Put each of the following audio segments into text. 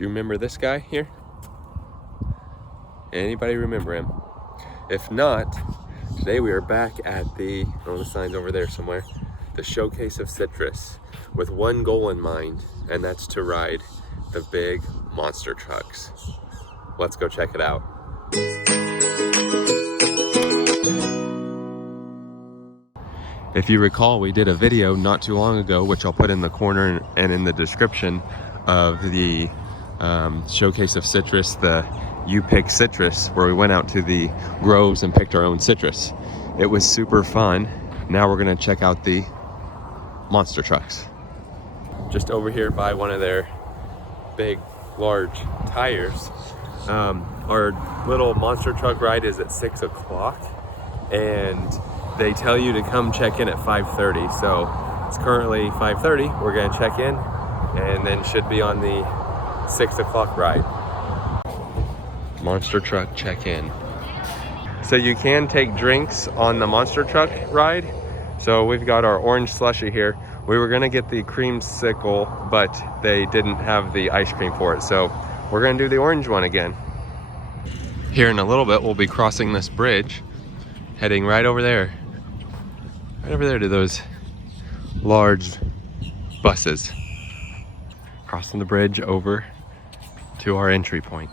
Do you remember this guy here? Anybody remember him? If not, today we are back at the, oh, the sign's over there somewhere, the Showcase of Citrus, with one goal in mind, and that's to ride the big monster trucks. Let's go check it out. If you recall, we did a video not too long ago, which I'll put in the corner and in the description, of the Showcase of Citrus, the You Pick Citrus, where we went out to the groves and picked our own citrus. It was super fun. Now we're gonna check out the monster trucks. Just over here by one of their big, large tires. Our little monster truck ride is at 6 o'clock, and they tell you to come check in at 5:30. So it's currently 5:30. We're gonna check in and then should be on the 6 o'clock ride. Monster truck check-in. So you can take drinks on the monster truck ride. So we've got our orange slushy here. We were gonna get the creamsicle, but they didn't have the ice cream for it. So we're gonna do the orange one again. Here in a little bit, we'll be crossing this bridge, heading right over there. Right over there to those large buses. Crossing the bridge over to our entry point.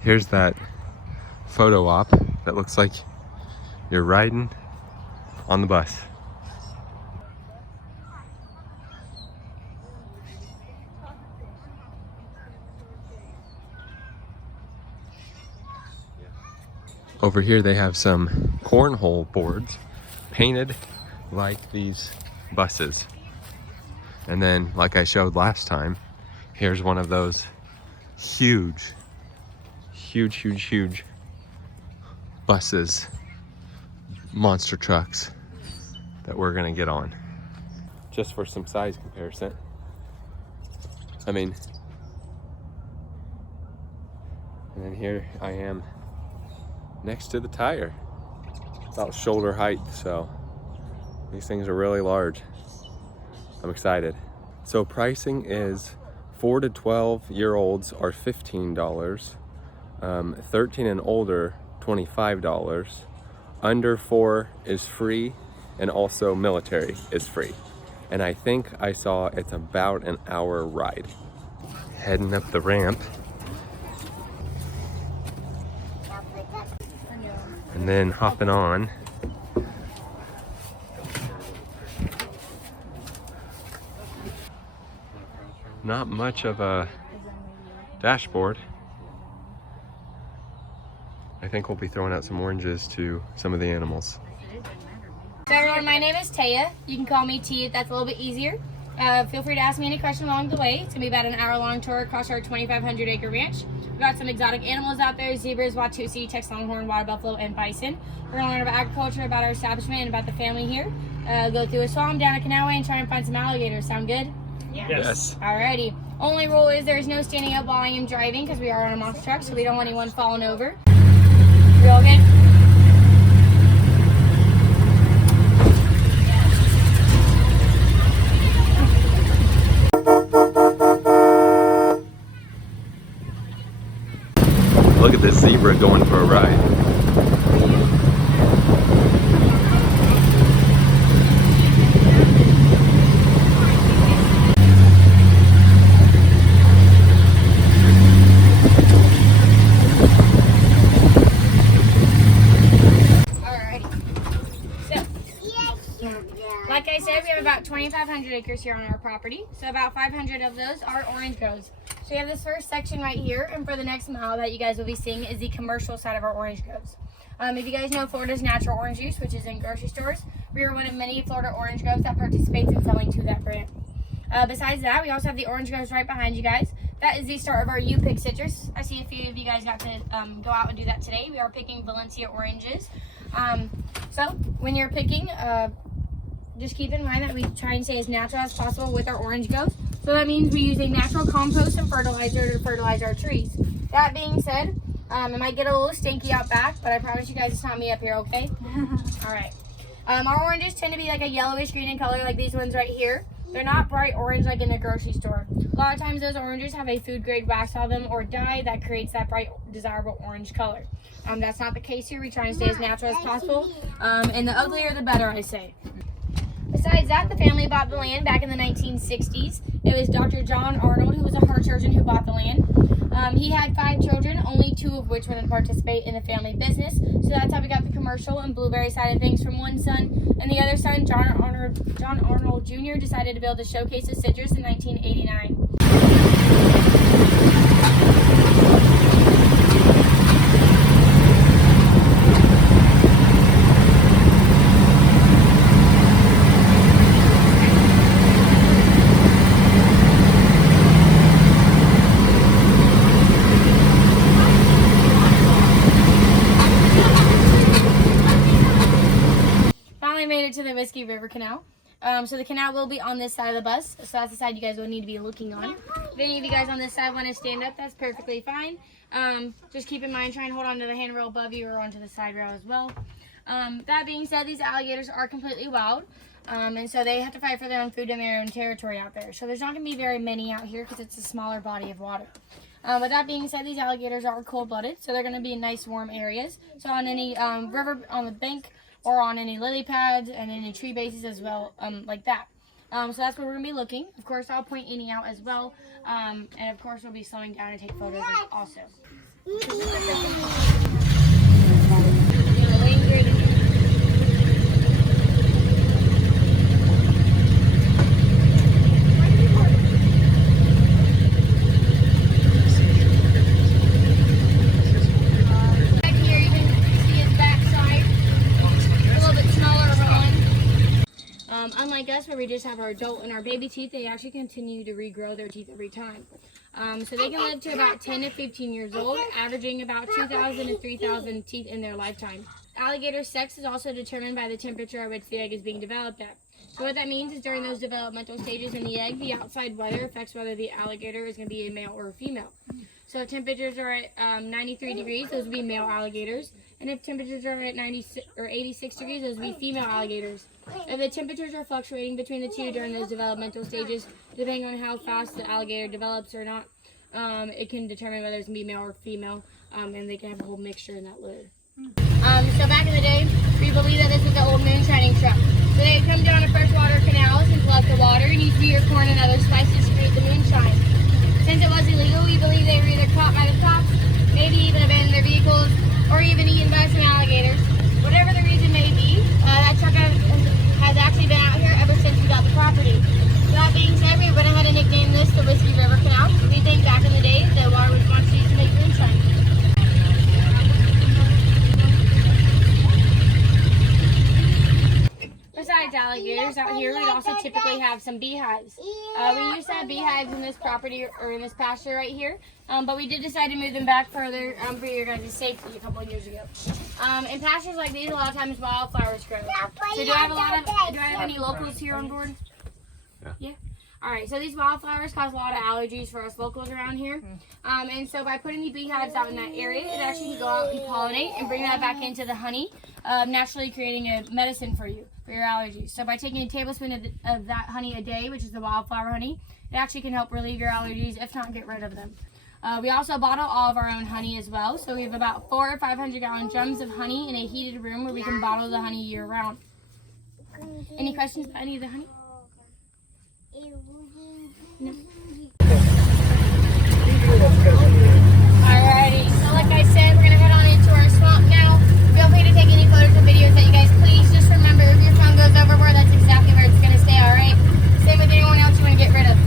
Here's that photo op that looks like you're riding on the bus. Over here they have some cornhole boards painted like these buses. And then, like I showed last time, here's one of those huge buses, monster trucks that we're gonna get on. Just for some size comparison. I mean, and then here I am next to the tire, about shoulder height, so these things are really large. I'm excited. So pricing is 4 to 12-year-olds are $15, 13 and older $25, under 4 is free, and also military is free. And I think I saw it's about an hour ride. Heading up the ramp. And then hopping on. Not much of a dashboard. I think we'll be throwing out some oranges to some of the animals. So everyone, my name is Taya. You can call me T if that's a little bit easier. Feel free to ask me any question along the way. It's gonna be about an hour-long tour across our 2,500 acre ranch. We've got some exotic animals out there: zebras, Watusi, Texas Longhorn, water buffalo, and bison. We're gonna learn about agriculture, about our establishment, and about the family here. Go through a swamp, down a canalway, and try and find some alligators. Sound good? Yes. Alrighty. Only rule is there is no standing up while I am driving, because we are on a monster truck, so we don't want anyone falling over. We all good? Look at this zebra going for a ride. Like I said, we have about 2,500 acres here on our property. So about 500 of those are orange groves. So we have this first section right here, and for the next mile that you guys will be seeing is the commercial side of our orange groves. If you guys know Florida's natural orange juice, which is in grocery stores, we are one of many Florida orange groves that participates in selling to that brand. Besides that, we also have the orange groves right behind you guys. That is the start of our You Pick Citrus. I see a few of you guys got to go out and do that today. We are picking Valencia oranges. So when you're picking, just keep in mind that we try and stay as natural as possible with our orange groves. So that means we're using natural compost and fertilizer to fertilize our trees. That being said, it might get a little stinky out back, but I promise you guys it's not me up here, okay? All right. Our oranges tend to be like a yellowish green in color, like these ones right here. They're not bright orange like in the grocery store. A lot of times those oranges have a food grade wax on them or dye that creates that bright desirable orange color. That's not the case here. We try and stay as natural as possible. And the uglier the better, I say. Besides that, the family bought the land back in the 1960s. It was Dr. John Arnold, who was a heart surgeon, who bought the land. He had 5 children, only 2 of which were to participate in the family business. So that's how we got the commercial and blueberry side of things from one son. And the other son, John Arnold Jr., decided to build a showcase of citrus in 1989. Made it to the Whiskey River Canal. So the canal will be on this side of the bus. So that's the side you guys will need to be looking on. If any of you guys on this side want to stand up, that's perfectly fine. Just keep in mind, try and hold on to the handrail above you or onto the side rail as well. That being said, these alligators are completely wild. And so they have to fight for their own food in their own territory out there. So there's not going to be very many out here because it's a smaller body of water. But that being said, these alligators are cold-blooded. So they're going to be in nice warm areas. So on any river, on the bank, or on any lily pads and any tree bases as well, like that. So that's where we're going to be looking. Of course, I'll point any out as well. And of course, we'll be slowing down and take photos also. Unlike us, where we just have our adult and our baby teeth, they actually continue to regrow their teeth every time. So they can live to about 10 to 15 years old, averaging about 2,000 to 3,000 teeth in their lifetime. Alligator sex is also determined by the temperature at which the egg is being developed at. So what that means is during those developmental stages in the egg, the outside weather affects whether the alligator is going to be a male or a female. So if temperatures are at 93 degrees, those would be male alligators. And if temperatures are at 96 or 86 degrees, those would be female alligators. If the temperatures are fluctuating between the two during those developmental stages, depending on how fast the alligator develops or not, it can determine whether it's going to be male or female, and they can have a whole mixture in that litter. So back in the day, we believe that this was the old moonshining truck. So they would come down to freshwater canals and collect the water and use beer, corn, and other spices to create the moonshine. Since it was illegal, we believe they were either caught by the cops, maybe even abandoned their vehicles, or even eaten by some alligators. Whatever the reason may be, that truck has actually been out here ever since we got the property. So that being said, we went ahead and nicknamed this the Whiskey River Canal. We think back in the day, the water was once used to make moonshine. Besides alligators, out here we'd also typically have some beehives. We used to have beehives in this property or in this pasture right here, but we did decide to move them back further for your guys' safety a couple of years ago. In pastures like these, a lot of times wildflowers grow. So do I have any locals here on board? Yeah. All right, so these wildflowers cause a lot of allergies for us locals around here. And so by putting the beehives out in that area, it actually can go out and pollinate and bring that back into the honey, naturally creating a medicine for you, for your allergies. So by taking a tablespoon of that honey a day, which is the wildflower honey, it actually can help relieve your allergies, if not get rid of them. We also bottle all of our own honey as well. So we have about 400 or 500 gallon drums of honey in a heated room where we can bottle the honey year round. Any questions about any of the honey? No. Alrighty, so like I said, we're going to head on into our swamp now. Feel free to take any photos or videos that you guys please. Just remember, if your phone goes overboard, that's exactly where it's going to stay, alright? Same with anyone else you want to get rid of.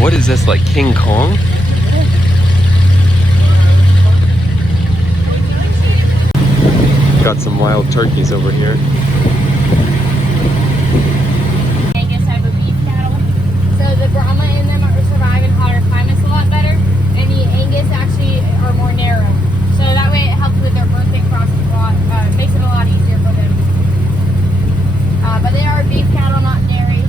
What is this, like King Kong? Got some wild turkeys over here. Angus type of beef cattle. So the Brahma in them survive in hotter climates a lot better, and the Angus actually are more narrow. So that way it helps with their birthing process a lot, makes it a lot easier for them. But they are beef cattle, not dairy.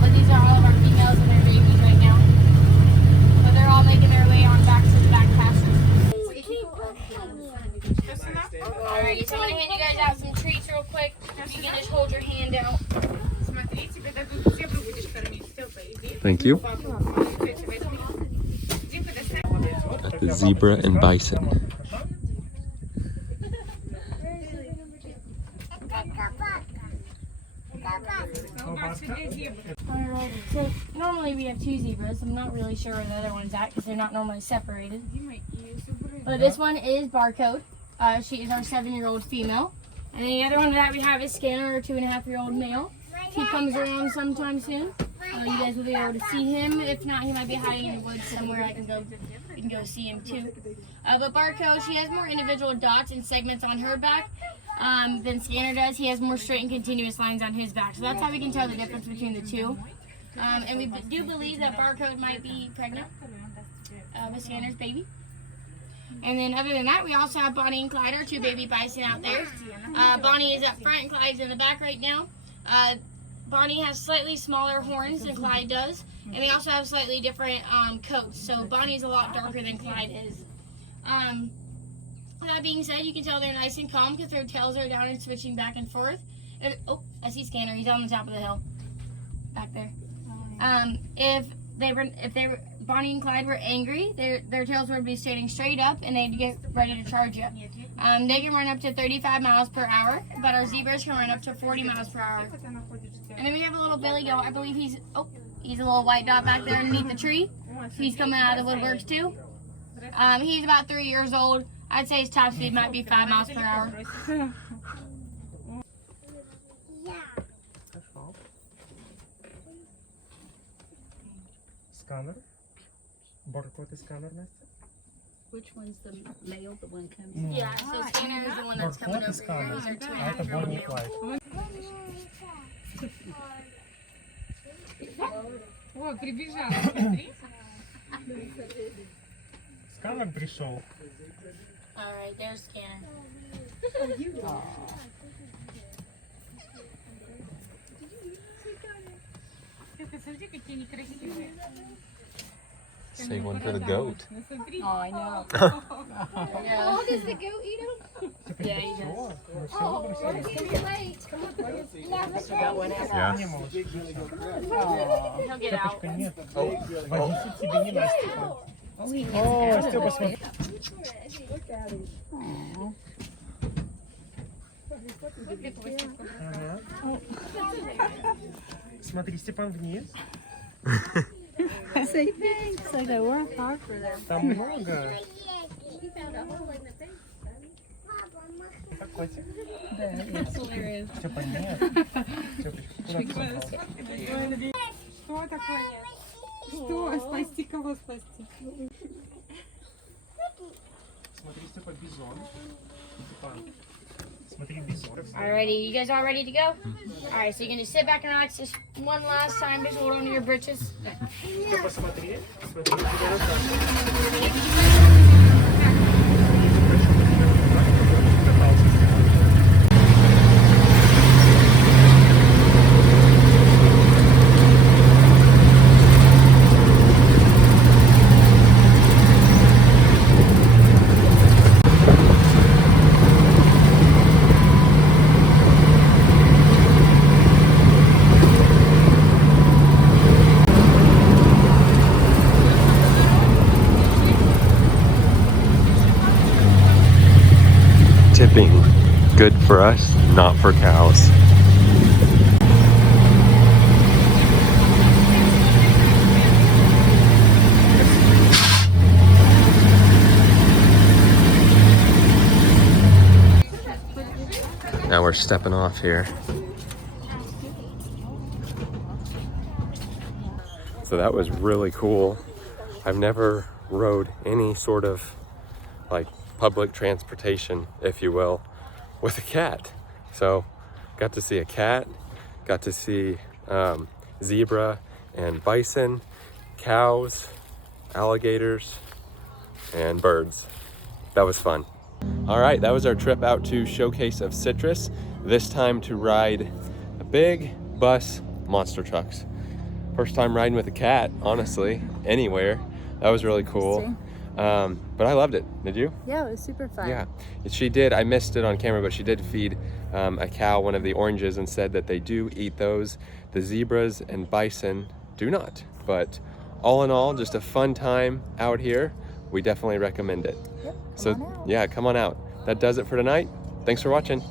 But these are all of our females and their babies right now. So they're all making their way on back to the back pastures. Alrighty, so I'm going to hand you guys out some treats real quick. You can just hold your hand out. Thank you. Got the zebra and bison. Alright, so normally we have 2 zebras. I'm not really sure where the other one's at because they're not normally separated. But this one is Barcode. She is our 7-year-old female. And then the other one that we have is Scanner, our 2.5-year-old male. He comes around sometime soon. You guys will be able to see him. If not, he might be hiding in the woods somewhere. You can go see him too. But Barcode, she has more individual dots and segments on her back than Scanner does. He has more straight and continuous lines on his back. So that's how we can tell the difference between the two. And we do believe that Barcode might be pregnant with Scanner's baby. And then other than that, we also have Bonnie and Clyde, our 2 baby bison out there. Bonnie is up front and Clyde's in the back right now. Bonnie has slightly smaller horns than Clyde does. And they also have slightly different coats. So Bonnie's a lot darker than Clyde is. That being said, you can tell they're nice and calm because their tails are down and switching back and forth. Oh, I see Scanner. He's on the top of the hill. Back there. If Bonnie and Clyde were angry, their tails would be standing straight up and they'd get ready to charge you. They can run up to 35 miles per hour, but our zebras can run up to 40 miles per hour. And then we have a little Billy goat. I believe he's a little white dot back there underneath the tree. He's coming out of the woodworks too. He's about 3 years old. I'd say his top speed might be 5 miles per hour. Scanner? Barcode is scanner, Настя? Which one's the male, the one coming? No. Yeah, so Scanner is the one that's coming Barcode is over here. scanner. These are 2.5 А это year old Bonnie males. Clyde. О, прибежала, смотри. Сканер пришел. Alright, there's Scanner. Смотри, какие они красивые. Save one for the goat. Ну, смотри. Oh, I know. Yeah. Does the goat eat them? Yeah, he does. Oh, it's gonna be late. Come on, boys. Got one out. Yeah. Не, малыш. He'll get out. Цепочка нет. Водитель тебе не Настя. Oh, he О, Степа, смотри. Ага. Смотри, Степан, вниз. Say thanks. I go, work hard for them. Там много. Это котик. Степа, нет. Степочка, куда ты попал? Что такое? Что? Спасти кого спасти? Смотри, Степа, бизон. Степан, смотри, бизон. Alrighty, you guys all ready to go? Alright, so you can just sit back and relax just one last time. Just hold on to your britches. Степа, смотри. Смотри, тебе раздам. Tipping. Good for us, not for cows. Now we're stepping off here. So that was really cool. I've never rode any sort of like public transportation, if you will, with a cat. So got to see a cat, got to see zebra and bison, cows, alligators, and birds. That was fun. All right, that was our trip out to Showcase of Citrus. This time to ride a big bus monster trucks. First time riding with a cat, honestly, anywhere. That was really cool. But I loved it. Did you? Yeah, it was super fun. Yeah, she did. I missed it on camera, but she did feed a cow one of the oranges and said that they do eat those. The zebras and bison do not. But all in all, just a fun time out here. We definitely recommend it. Yep, So come on out. yeah, come on out. That does it for tonight. Thanks for watching.